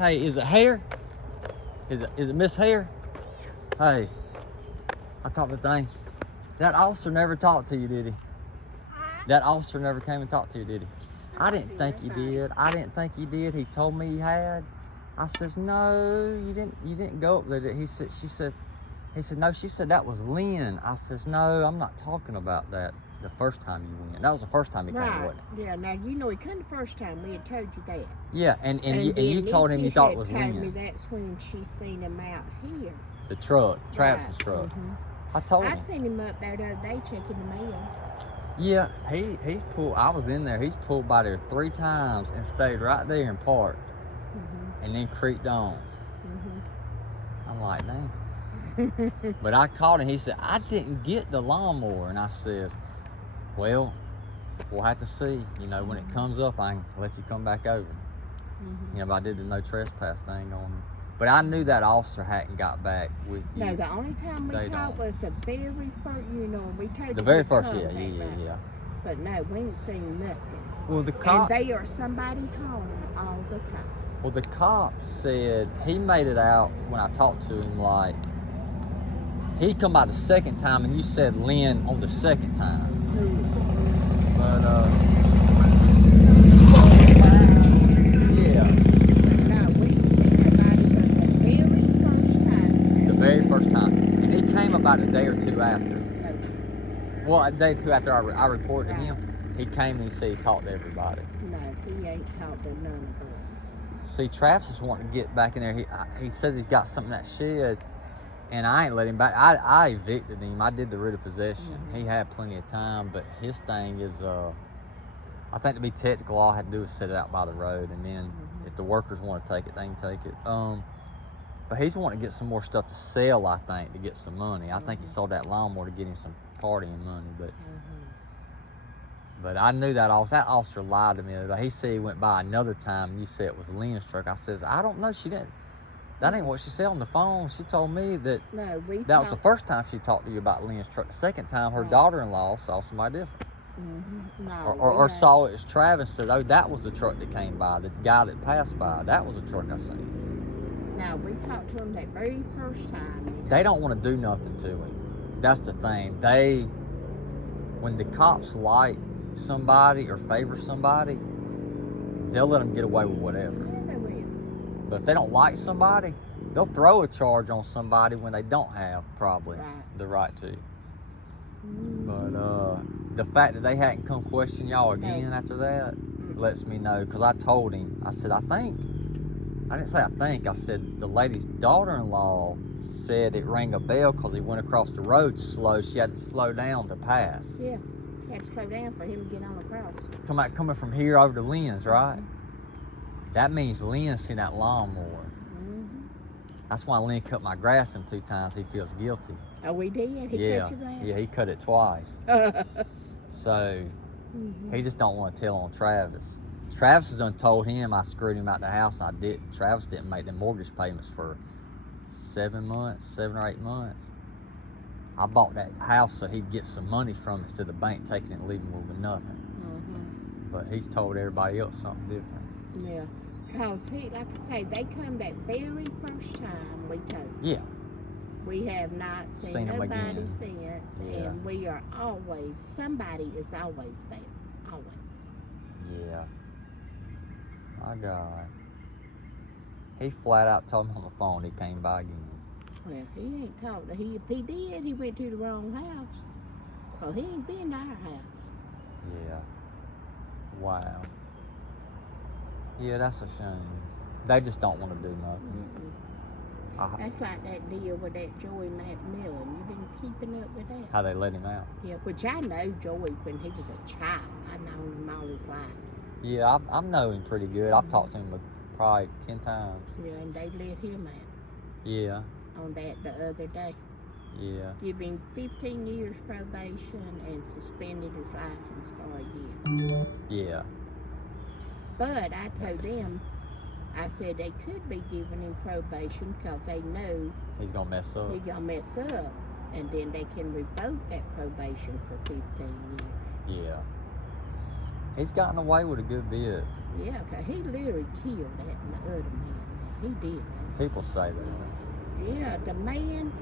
Hey, is it Haire? Is it Ms Haire? Hey, I talked to thing. That officer never talked to you, did he? That officer never came and talked to you, did he? I didn't think he did. I didn't think he did. He told me he had. I says, no, you didn't go up there. He said, he said, no, she said that was Lynn. I says, no, I'm not talking about that the first time you went. That was the first time he came, wasn't it? Yeah, now you know he couldn't the first time. We had told you that. Yeah, and you told him you thought it was Lynn. Me that's when she seen him out here. The truck, Travis's truck. Mm-hmm. I told him. I seen him up there the other day checking the mail. Yeah, he's pulled. I was in there. He's pulled by there 3 times and stayed right there and parked, and then creeped on. I'm like, dang. But I called him. He said, I didn't get the lawnmower, and I says, well, we'll have to see. You know, when it comes up, I can let you come back over. You know, but I did the no trespass thing on him. But I knew that officer hadn't got back with you. No, the only time we talked was the very first, you know, we told you. The very first, yeah. But no, we ain't seen nothing. Well, the cop. And they are somebody calling all the time. Well, the cop said he made it out when I talked to him, like, he come by the second time and you said Lynn on the second time. But, yeah. No, we seen the very first time. And he came about a day or two after. No. Well, a day or two after I reported him, he came and he said he talked to everybody. No, he ain't talked to none of us. See, Travis is wanting to get back in there. He says he's got something in that shed, and I ain't let him back. I evicted him. I did the writ of possession. He had plenty of time, but his thing is, I think to be technical, all I had to do was set it out by the road, and then if the workers want to take it, they can take it. But he's wanting to get some more stuff to sell, I think, to get some money. I think he sold that lawnmower to get him some partying money, but I knew that officer lied to me. He said he went by another time and you said it was Lynn's truck. I says, I don't know, she didn't. That ain't what she said on the phone. She told me that that was the first time she talked to you about Lynn's truck. The second time, her daughter-in-law saw somebody different. No, or saw it as Travis said, oh, that was the truck that came by. The guy that passed by, that was the truck I seen. No, we talked to him that very first time. You know. They don't want to do nothing to him. That's the thing. When the cops like somebody or favor somebody, they'll let them get away with whatever. Yeah, they will. But if they don't like somebody, they'll throw a charge on somebody when they don't have probably the right to. But the fact that they hadn't come question y'all again after that lets me know, because I told him, I said, I didn't say I think, I said the lady's daughter-in-law said it rang a bell because he went across the road slow. She had to slow down to pass. Yeah, she had to slow down for him to get on across. Coming from here over to Lynn's, right? That means Lynn seen that lawnmower. That's why Lynn cut my grass in 2 times. He feels guilty. Oh, we did? He cut your grass? Yeah, he cut it twice. So, he just don't want to tell on Travis. Travis has done told him I screwed him out the house, and I didn't. Travis didn't make the mortgage payments for 7 or 8 months. I bought that house so he'd get some money from it instead of the bank taking it and leaving him with nothing. But he's told everybody else something different. Yeah, because like I say, they come that very first time we told. Yeah. We have not seen nobody again since, and we are always, somebody is always there, always. Yeah. My God. He flat out told me on the phone he came by again. Well, he ain't talked. If he did, he went to the wrong house. Well, he ain't been to our house. Yeah. Wow. Yeah, that's a shame. They just don't want to do nothing. That's like that deal with that Joey McMillan. You been keeping up with that? How they let him out? Yeah, which I know Joey when he was a child. I've known him all his life. Yeah, I know him pretty good. I've talked to him probably 10 times. Yeah, and they let him out. Yeah. On that the other day. Yeah. Give him 15 years probation and suspended his license for a year. Yeah. But I told them, I said they could be giving him probation because they know he's going to mess up. He's going to mess up. And then they can revoke that probation for 15 years. Yeah. He's gotten away with a good bit. Yeah, because he literally killed that other man. He did. People say that. Yeah, the man,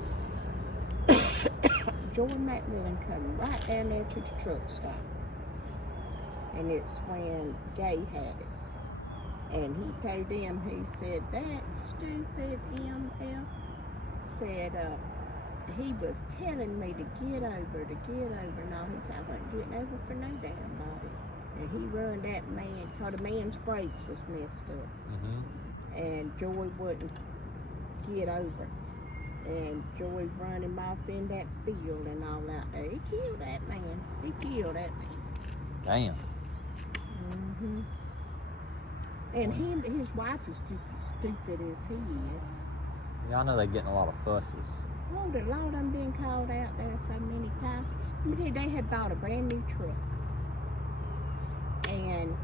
Joy Macmillan, come right down there to the truck stop. And it's when Gay had it. And he told him, he said, that stupid MF said, he was telling me to get over. No, he said, I wasn't getting over for no damn body. And he run that man, cause the man's brakes was messed up. Mm-hmm. And Joy wouldn't get over. And Joy run him off in that field and all out there. He killed that man. Damn. Mm-hmm. And his wife is just as stupid as he is. Yeah, I know they're getting a lot of fusses. Oh, the Lord, I'm being called out there so many times. Let me tell you, they had bought a brand new truck. And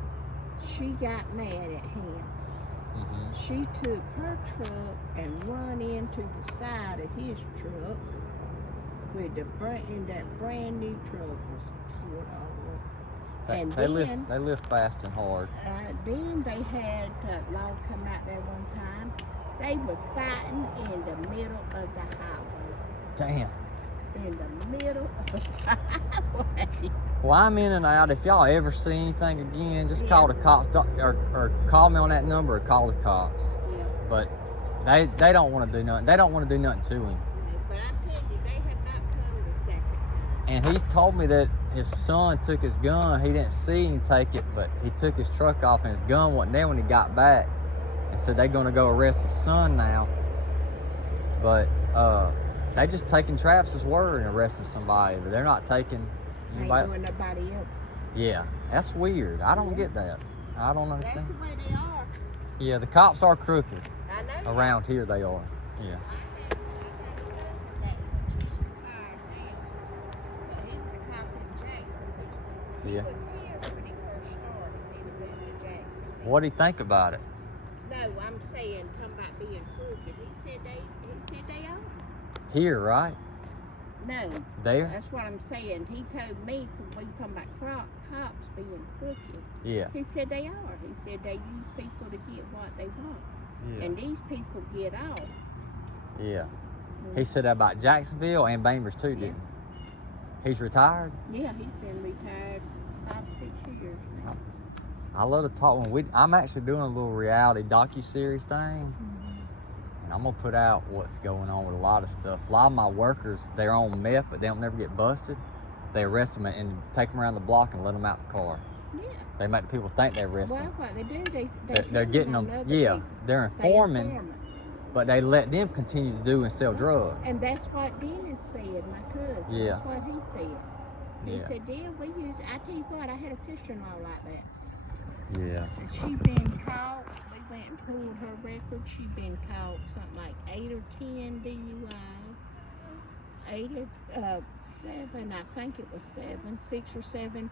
she got mad at him. Mm-hmm. She took her truck and run into the side of his truck with that brand new truck was tore all up. And They live fast and hard. then they had law come out there one time. They was fighting in the middle of the highway. Damn. In the middle of the highway. Well, I'm in and out. If y'all ever see anything again, just Yeah. call the cops or call me on that number or call the cops. Yeah. But they don't want to do nothing. They don't want to do nothing to him. But I tell you, they have not come the second time. And he's told me that his son took his gun. He didn't see him take it, but he took his truck off and his gun wasn't there when he got back. And said they're gonna go arrest his son now. But they just taking Travis's word and arresting somebody. They're not taking anybody Ain't doing nobody else's. Yeah, that's weird. I don't Yeah. get that. I don't That's understand. the way they are. Yeah, the cops are crooked. I know. Around here they are. Yeah. I had a cousin that just retired now. But he was a cop in Jacksonville. He Yeah. was here when he first started. He moved to Jacksonville. What do you think about it? No, I'm saying talking about being crooked. He said they are. Here, right? No, There? that's what I'm saying. He told me when we talking about cops being crooked. Yeah. He said they are. He said they use people to get what they want. And these people get off. Yeah. He said that about Jacksonville and Bainbridge too, didn't he? He's retired? Yeah, he's been retired 5-6 years now. I love to talk I'm actually doing a little reality docu-series thing. And I'm gonna put out what's going on with a lot of stuff. A lot of my workers, they're on meth, but they don't never get busted. They arrest them and take them around the block and let them out the car. Yeah. They make the people think they arrest Well, them. what they do, They're getting them, yeah, they're informing, informants. but they let them continue to do and sell drugs. And that's what Dennis said, my cousin. Yeah. That's what he said. He Yeah. said, "Dear, I tell you what, I had a sister-in-law like that. Yeah. And she been caught, we went and pulled her record, she been caught something like 8 or 10 DUIs. 7, I think it was 7, 6 or 7